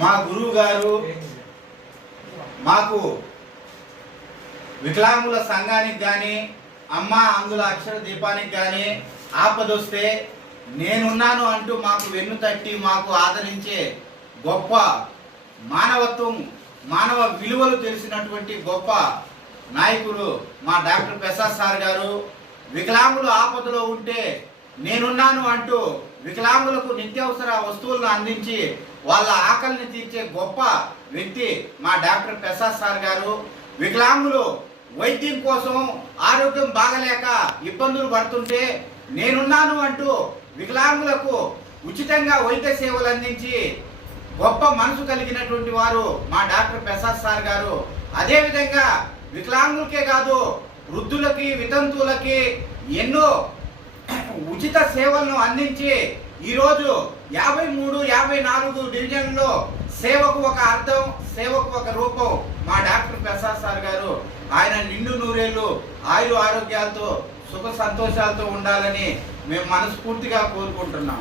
మా గురువు గారు మాకు వికలాంగుల సంఘానికి కానీ అమ్మ అందుల అక్షర దీపానికి కానీ ఆపదొస్తే నేనున్నాను అంటూ మాకు వెన్ను తట్టి మాకు ఆదరించే గొప్ప మానవత్వం మానవ విలువలు తెలిసినటువంటి గొప్ప నాయకులు మా డాక్టర్ ప్రసాద్ సార్ గారు. వికలాంగులు ఆపదలో ఉంటే నేనున్నాను అంటూ వికలాంగులకు నిత్యావసర వస్తువులను అందించి వాళ్ళ ఆకలిని తీర్చే గొప్ప వ్యక్తి మా డాక్టర్ ప్రసాద్ సార్ గారు. వికలాంగులు వైద్యం కోసం ఆరోగ్యం బాగలేక ఇబ్బందులు పడుతుంటే నేనున్నాను అంటూ వికలాంగులకు ఉచితంగా వైద్య సేవలు అందించి గొప్ప మనసు కలిగినటువంటి వారు మా డాక్టర్ ప్రసాద్ సార్ గారు. అదేవిధంగా వికలాంగులకే కాదు వృద్ధులకి వితంతువులకి ఎన్నో ఉచిత సేవలను అందించి ఈరోజు 53, 54 డివిజన్లో సేవకు ఒక అర్థం, సేవకు ఒక రూపం మా డాక్టర్ ప్రసాద్ సార్ గారు. ఆయన నిండు నూరేళ్ళు ఆయుర ఆరోగ్యాలతో సుఖ సంతోషాలతో ఉండాలని మేము మనస్ఫూర్తిగా కోరుకుంటున్నాం.